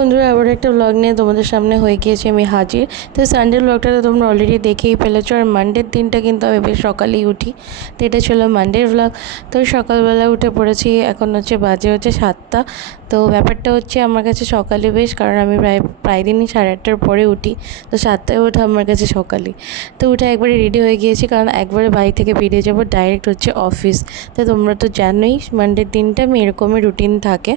বন্ধুরা আবার একটা ব্লগ নিয়ে তোমাদের সামনে হয়ে গিয়েছে আমি হাজির। তো সানডে ব্লগটা তো তোমরা অলরেডি দেখেই ফেলেছো, আর মানডের দিনটা কিন্তু আমি বেশ সকালেই উঠি। তো এটা ছিল মানডের ব্লগ তো সকালবেলা উঠে পড়েছি, এখন হচ্ছে বাজে হচ্ছে সাতটা। তো ব্যাপারটা হচ্ছে আমার কাছে সকালে বেশ, কারণ আমি প্রায় প্রায় দিনই সাড়ে আটটার পরে উঠি। তো সাতটায় ওঠা আমার কাছে সকালে তো উঠে একবারে রেডি হয়ে গিয়েছি, কারণ একবারে বাড়ি থেকে বেরিয়ে যাব ডাইরেক্ট হচ্ছে অফিস তো তোমরা তো জানোই মানডের দিনটা আমি এরকমই রুটিন থাকে।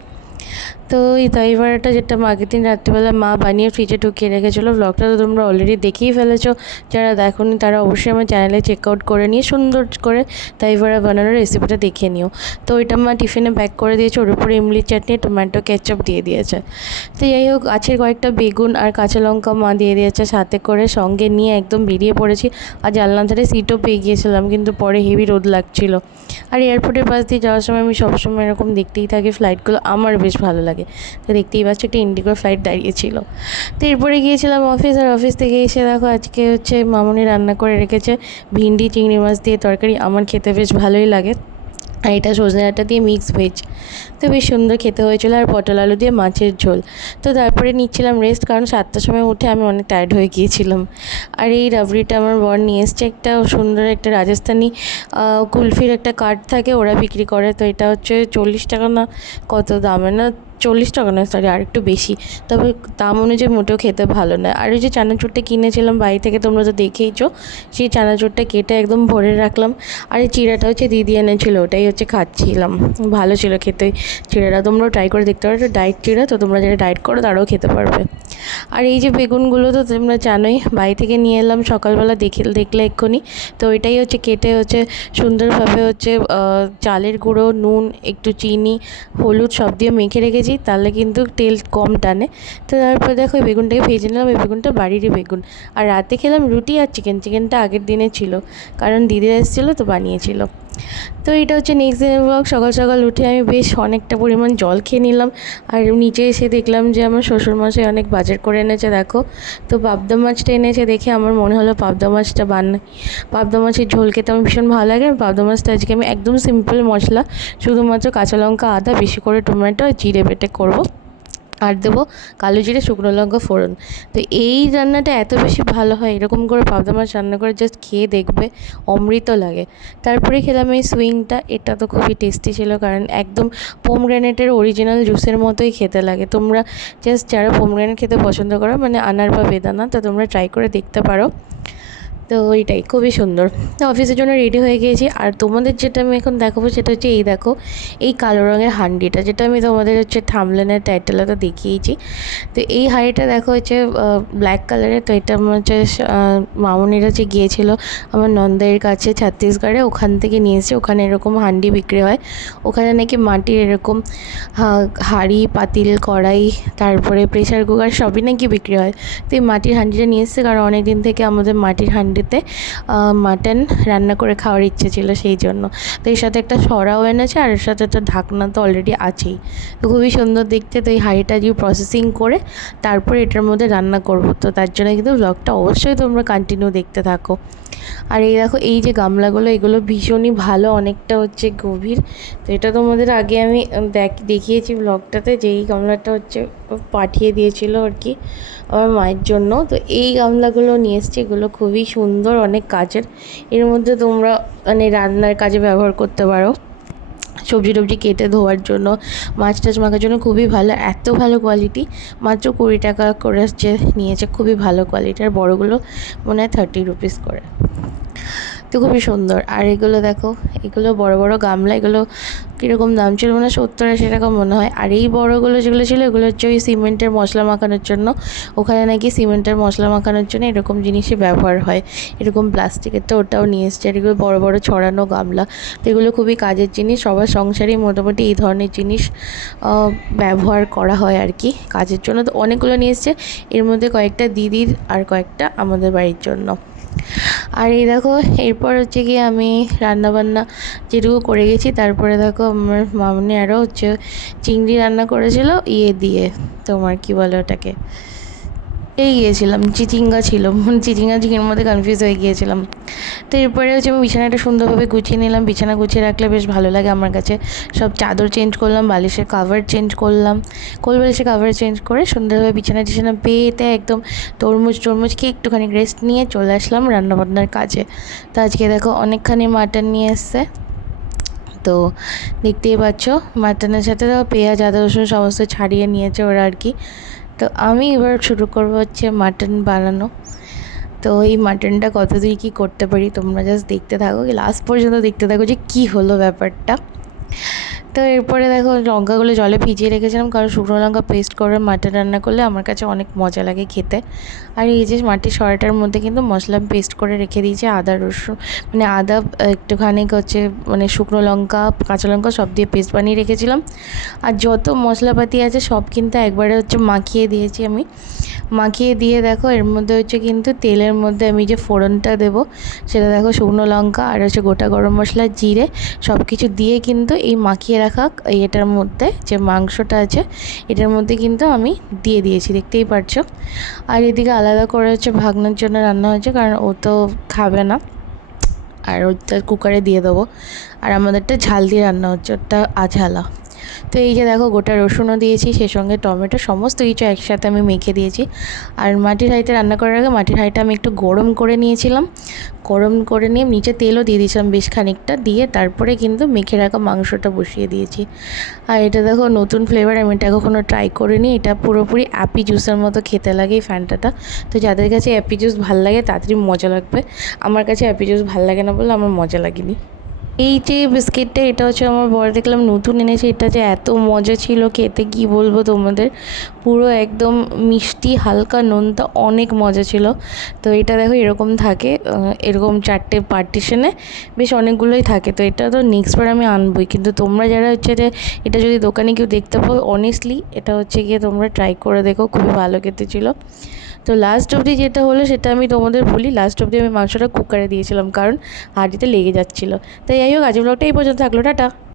তো এই দই বড়াটা যেটা আগের দিন রাত্রিবেলা মা বানিয়ে ফ্রিজে ঢুকিয়ে রেখেছিলো। ব্লগটা তো তোমরা অলরেডি দেখেই ফেলেছো। যারা দেখোনি তারা অবশ্যই আমার চ্যানেলে চেক আউট করে নিয়ে সুন্দর করে দই বড়া বানানোর রেসিপিটা দেখে নিও। তো ওইটা মা টিফিনে প্যাক করে দিয়েছে। ওর উপরে ইমলির চাটনি টমেটো কেচাপ দিয়ে দিয়েছে। তো যাই হোক আছে কয়েকটা বেগুন আর কাঁচা লঙ্কা মা দিয়ে দিয়েছে। সাথে করে সঙ্গে নিয়ে একদম বেরিয়ে পড়েছি। আর জানলা ধারে সিটও পেয়ে গিয়েছিলাম, কিন্তু পরে হেভি রোদ লাগছিল। আর এয়ারপোর্টের পাশ দিয়ে যাওয়ার সময় আমি সবসময় এরকম দেখতেই থাকি। ফ্লাইটগুলো আমার বেশ ভালো লাগে। তো দেখতেই পাচ্ছি একটা ইন্ডিগো ফ্লাইট দাঁড়িয়েছিল। তো এরপরে গিয়েছিলাম অফিস আর অফিস থেকে এসে দেখো আজকে হচ্ছে মামনি রান্না করে রেখেছে। ভিন্ডি, চিংড়ি মাছ দিয়ে তরকারি। আমার খেতে বেশ ভালোই লাগে। আর এটা সজনে আটা দিয়ে মিক্স ভেজ তো বেশ সুন্দর খেতে হয়েছিল আর পটল আলু দিয়ে মাছের ঝোল। তো তারপরে নিচ্ছিলাম রেস্ট কারণ সাতটার সময় উঠে আমি অনেক টায়ার্ড হয়ে গিয়েছিলাম। আর এই রাবড়িটা আমার বর নিয়ে এসছে একটা সুন্দর একটা রাজস্থানি কুলফির একটা কার্ড থাকে, ওরা বিক্রি করে। তো এটা হচ্ছে চল্লিশ টাকা না, কত দামে? না, চল্লিশ টাকা নয় সরি আর একটু বেশি। তবে দাম অনুযায়ী মোটেও খেতে ভালো নয়। আর ওই যে চানাচুরটা কিনেছিলাম বাড়ি থেকে, তোমরা তো দেখেইছো, সেই চানাচুরটা কেটে একদম ভরে রাখলাম। আর এই চিড়াটা হচ্ছে দিদি এনেছিলো, ওটাই হচ্ছে খাচ্ছিলাম। ভালো ছিল খেতে। চিড়াটা তোমরাও ট্রাই করে দেখতে পারো ডায়েট চিড়া তো তোমরা যারা ডায়েট করো তারাও খেতে পারবে। আর এই যে বেগুনগুলো তো তোমরা জানোই, বাড়ি থেকে নিয়ে এলাম সকালবেলা দেখে, দেখলে এক্ষুনি। তো এটাই হচ্ছে কেটে হচ্ছে সুন্দরভাবে হচ্ছে চালের গুঁড়ো, নুন, একটু চিনি, হলুদ সব দিয়ে মেখে রেখেছি, তাহলে কিন্তু তেল কম টানে। তো তারপরে দেখো এই বেগুনটাকে ভেজে নিলাম, এই বেগুনটা বাড়িরই বেগুন। আর রাতে খেলাম রুটি আর চিকেন চিকেনটা আগের দিনে ছিল, কারণ দিদিরা এসেছিল তো বানিয়েছিল। তো এটা হচ্ছে নেক্সট দিনের ব্লগ সকাল সকাল উঠে আমি বেশ অনেকটা পরিমাণ জল খেয়ে নিলাম। আর নিচে এসে দেখলাম যে আমার শ্বশুরমশাই অনেক বাজার করে এনেছে, দেখো। তো পাবদা মাছটা এনেছে দেখে আমার মনে হলো পাবদা মাছটা বানাই। পাবদা মাছের ঝোল খেতে আমার ভীষণ ভালো লাগে। আর পাবদা মাছটা আজকে আমি একদম সিম্পল মশলা, শুধুমাত্র কাঁচা লঙ্কা, আদা, বেশি করে টমেটো আর জিরে বেটে করব। আর দেবো কালো জিরে, শুকনো লঙ্কা, ফোড়ন। তো এই রান্নাটা এত বেশি ভালো হয়, এরকম করে পাবদা মাছ রান্না করে জাস্ট খেয়ে দেখবে, অমৃত লাগে। তারপরে খেলাম এই সুইংটা, এটা তো খুবই টেস্টি ছিল কারণ একদম পোমগ্রেনেটের অরিজিনাল জুসের মতোই খেতে লাগে। তোমরা জাস্ট যারা পোমগ্রেনেট খেতে পছন্দ করো মানে আনার বা বেদানা তো তোমরা ট্রাই করে দেখতে পারো। তো ওইটাই খুবই সুন্দর। তো অফিসের জন্য রেডি হয়ে গিয়েছি। আর তোমাদের যেটা আমি এখন দেখাবো সেটা হচ্ছে এই দেখো, এই কালো রঙের হান্ডিটা যেটা আমি তোমাদের হচ্ছে থামলেনের টাইটেলটা দেখিয়েছি। তো এই হাঁড়িটা দেখো হচ্ছে ব্ল্যাক কালারের তো এটা আমার হচ্ছে মামনিরা যে গিয়েছিল আমার নন্দের কাছে ছত্তিশগড়ে, ওখান থেকে নিয়ে এসেছে। ওখানে এরকম হান্ডি বিক্রি হয়। ওখানে নাকি মাটির এরকম হাঁড়ি, পাতিল, কড়াই, তারপরে প্রেশার কুকার সবই নাকি বিক্রি হয়। তো এই মাটির হাঁড়িটা নিয়ে এসেছে কারণ অনেক দিন থেকে আমাদের মাটির হাঁড়ি হান্ডিতে মাটন রান্না করে খাওয়ার ইচ্ছে ছিল সেই জন্য। তো এর সাথে একটা সরাও এনেছে আর এর সাথে একটা ঢাকনা তো অলরেডি আছেই। তো খুবই সুন্দর দেখতে, তো এই হাঁড়িটা দিয়ে প্রসেসিং করে তারপরে এটার মধ্যে রান্না করব। তো তার জন্য কিন্তু ব্লগটা অবশ্যই তোমরা কন্টিনিউ দেখতে থাকো। আর এই দেখো, এই যে গামলাগুলো, এগুলো ভীষণই ভালো, অনেকটা হচ্ছে গভীর। তো এটা তোমাদের আগে আমি দেখ, দেখিয়েছি ব্লগটাতে যে এই গামলাটা হচ্ছে পাঠিয়ে দিয়েছিল আর কি আমার মায়ের জন্য। তো এই গামলাগুলো নিয়ে এসছি, এগুলো খুবই সুন্দর অনেক কাজের। এর মধ্যে তোমরা মানে রান্নার কাজে ব্যবহার করতে পারো। সবজি টবজি কেটে ধোয়ার জন্য, মাছ টাছ মাখার জন্য খুবই ভালো, এত ভালো কোয়ালিটি মাত্র কুড়ি টাকা করে যে নিয়েছে, খুবই ভালো কোয়ালিটি আর বড়োগুলো মনে হয় থার্টি রুপিস করে। তো খুবই সুন্দর। আর এগুলো দেখো, এগুলো বড় বড় গামলা, এগুলো কীরকম দাম ছিল? মানে সত্তর আশি টাকা মনে হয়। আর এই বড়গুলো যেগুলো ছিল, এগুলো হচ্ছে ওই সিমেন্টের মশলা মাখানোর জন্য। ওখানে নাকি সিমেন্টের মশলা মাখানোর জন্য এরকম জিনিসই ব্যবহার হয়। এরকম প্লাস্টিকের তো ওটাও নিয়ে এসছে। আর এগুলো বড়ো বড়ো ছড়ানো গামলা। তো এগুলো খুবই কাজের জিনিস। সবার সংসারেই মোটামুটি এই ধরনের জিনিস ব্যবহার করা হয় আর কি কাজের জন্য। তো অনেকগুলো নিয়ে এসছে। এর মধ্যে কয়েকটা দিদির আর কয়েকটা আমাদের বাড়ির জন্য। আর এই দেখো, এরপর হচ্ছে গিয়ে আমি রান্নাবান্না যেটুকু করে গেছি, তারপরে দেখো আমার মামনি আরও হচ্ছে চিংড়ি রান্না করেছিল ইয়ে দিয়ে, তোমার কি বলে ওটাকে? এই গিয়েছিলাম, চিচিঙ্গা ছিল। চিচিঙ্গা চিকেনের মধ্যে কনফিউজ হয়ে গিয়েছিলাম। তো এরপরে হচ্ছে আমি বিছানাটা সুন্দরভাবে গুছিয়ে নিলাম, বিছানা গুছিয়ে রাখলে বেশ ভালো লাগে আমার কাছে। সব চাদর চেঞ্জ করলাম, বালিশের কাভার চেঞ্জ করলাম। কোল বালিশের কাভার চেঞ্জ করে সুন্দরভাবে বিছানা টিছানা পেতে একদম তরমুজ টরমুজ খেয়ে একটুখানি রেস্ট নিয়ে চলে আসলাম রান্নাবান্নার কাজে। তো আজকে দেখো অনেকখানি মাটন নিয়ে এসছে। তো দেখতেই পাচ্ছ মাটনের সাথে তো পেঁয়াজ, আদা, রসুন সমস্ত ছাড়িয়ে নিয়েছে ওরা আর কি। তো আমি এবার শুরু করব হচ্ছে মাটন বানানো। তো এই মাটনটা কতদূর কী করতে পারি তোমরা জাস্ট দেখতে থাকো লাস্ট পর্যন্ত দেখতে থাকো যে কী হলো ব্যাপারটা। তো এরপরে দেখো লঙ্কাগুলো জলে ভিজিয়ে রেখেছিলাম, কারণ শুকনো লঙ্কা পেস্ট করে মাটন রান্না করলে আমার কাছে অনেক মজা লাগে খেতে। আর এই যে মাটির সরাটার মধ্যে কিন্তু মশলা পেস্ট করে রেখে দিয়েছি, আদা, রসুন মানে আদা একটুখানি হচ্ছে মানে শুকনো লঙ্কা, কাঁচা লঙ্কা সব দিয়ে পেস্ট বানিয়ে রেখেছিলাম। আর যত মশলাপাতি আছে সব কিন্তু একবারে হচ্ছে মাখিয়ে দিয়েছি আমি। মাখিয়ে দিয়ে দেখো, এর মধ্যে হচ্ছে কিন্তু তেলের মধ্যে আমি যে ফোড়নটা দেবো, সেটা দেখো শুকনো লঙ্কা আর হচ্ছে গোটা গরম মশলা, জিরে সব কিছু দিয়ে কিন্তু এই মাখিয়ে রাখা এটার মধ্যে যে মাংসটা আছে, এটার মধ্যে কিন্তু আমি দিয়ে দিয়েছি, দেখতেই পারছ। আর এদিকে আলাদা করে হচ্ছে ভাগনার জন্য রান্না হচ্ছে, কারণ ও তো খাবে না। আর ওটা কুকারে দিয়ে দেবো। আর আমাদেরটা ঝাল দিয়ে রান্না হচ্ছে, ওটা আঝালা তো এই যে দেখো গোটা রসুনও দিয়েছি, সেই সঙ্গে টমেটো, সমস্ত কিছু একসাথে আমি মেখে দিয়েছি। আর মাটির হাঁড়িতে রান্না করার আগে মাটির হাঁড়িটা আমি একটু গরম করে নিয়েছিলাম। গরম করে নিয়ে নিচে তেলও দিয়ে দিয়েছিলাম বেশ খানিকটা, দিয়ে তারপরে কিন্তু মেখে রাখা মাংসটা বসিয়ে দিয়েছি। আর এটা দেখো নতুন ফ্লেভার আমি এটা কখনো ট্রাই করিনি। এটা পুরোপুরি অ্যাপি জুসের মতো খেতে লাগে এই ফ্যানটাটা তো যাদের কাছে অ্যাপি জুস ভালো লাগে, তাড়াতাড়ি মজা লাগবে। আমার কাছে অ্যাপি জুস ভালো লাগে না বলে আমার মজা লাগেনি। এই যে বিস্কিটটা, এটা হচ্ছে আমার বর দেখলাম নতুন এনেছে। এটা যে এত মজা ছিল, খেতে কি বলব তোমাদের? পুরো একদম মিষ্টি, হালকা নোনতা, অনেক মজা ছিল। তো এটা দেখো এরকম থাকে এরকম চারটে পার্টিশনে বেশ অনেকগুলোই থাকে। তো এটা তো নেক্সট বার আমি আনবই। কিন্তু তোমরা যারা হচ্ছে যে এটা যদি দোকানে কেউ দেখতে পাও অনেস্টলি এটা হচ্ছে গিয়ে তোমরা ট্রাই করে দেখো, খুবই ভালো খেতে ছিল। তো লাস্ট অবধি যেটা হলো সেটা আমি তোমাদের বলি লাস্ট অবধি আমি মাংসটা কুকারে দিয়েছিলাম, কারণ হাঁড়িতে লেগে যাচ্ছিল। তাই যাই হোক আজ ব্লগটা এই পর্যন্ত থাকল, টাটা।